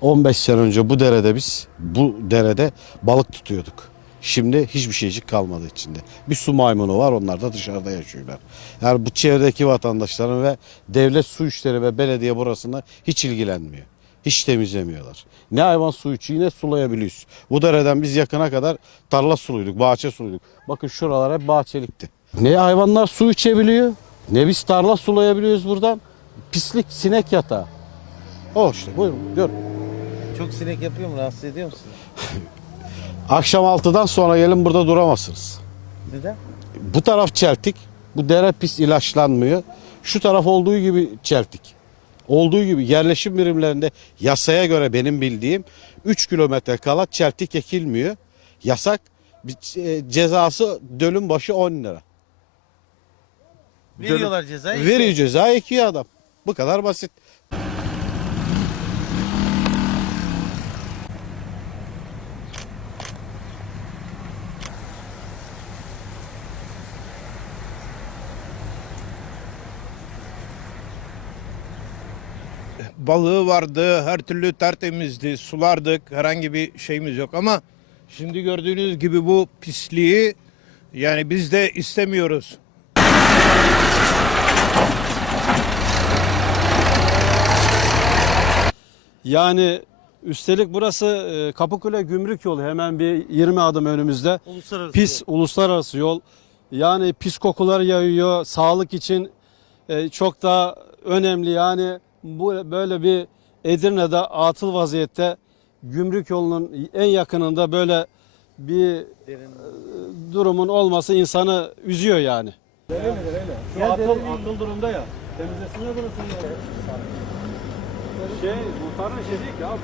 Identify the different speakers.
Speaker 1: 15 sene önce bu derede biz bu derede balık tutuyorduk. Şimdi hiçbir şeycik kalmadı içinde. Bir su maymunu var onlar da dışarıda yaşıyorlar. Yani bu çevredeki vatandaşların ve devlet su işleri ve belediye burasını hiç ilgilenmiyor. Hiç temizlemiyorlar. Ne hayvan su içiyor ne sulayabiliyoruz. Bu dereden biz yakına kadar tarla suluyduk, bahçe suluyduk. Bakın şuralar hep bahçelikti. Ne hayvanlar su içebiliyor ne biz tarla sulayabiliyoruz buradan. Pislik, sinek yatağı. O işte buyurun gör.
Speaker 2: Çok sinek yapıyor mu? Rahatsız ediyor musun?
Speaker 1: Akşam 6'dan sonra gelin burada duramazsınız.
Speaker 2: Neden?
Speaker 1: Bu taraf çeltik. Bu dere pis ilaçlanmıyor. Şu taraf olduğu gibi çeltik. Olduğu gibi yerleşim birimlerinde yasaya göre benim bildiğim 3 kilometre kala çeltik ekilmiyor. Yasak. E, Cezası dönüm başı 10 lira.
Speaker 2: Veriyorlar cezayı.
Speaker 1: Veriyor ceza ekiyor adam. Bu kadar basit.
Speaker 3: Balığı vardı, her türlü tertemizdi, sulardık, herhangi bir şeyimiz yok ama şimdi gördüğünüz gibi bu pisliği yani biz de istemiyoruz.
Speaker 4: Yani üstelik burası e, Kapıkule Gümrük yolu hemen bir 20 adım önümüzde.
Speaker 2: Uluslararası
Speaker 4: Pis uluslararası yol. Yani pis kokular yayıyor. Sağlık için e, çok daha önemli. Yani bu böyle bir Edirne'de atıl vaziyette gümrük yolunun en yakınında böyle bir
Speaker 2: Derin.
Speaker 4: durumun olması insanı üzüyor yani. Şu atıl, atıl durumda ya. Temizlesinler burasını ya. Şey, muhtarın şey değil ki abi.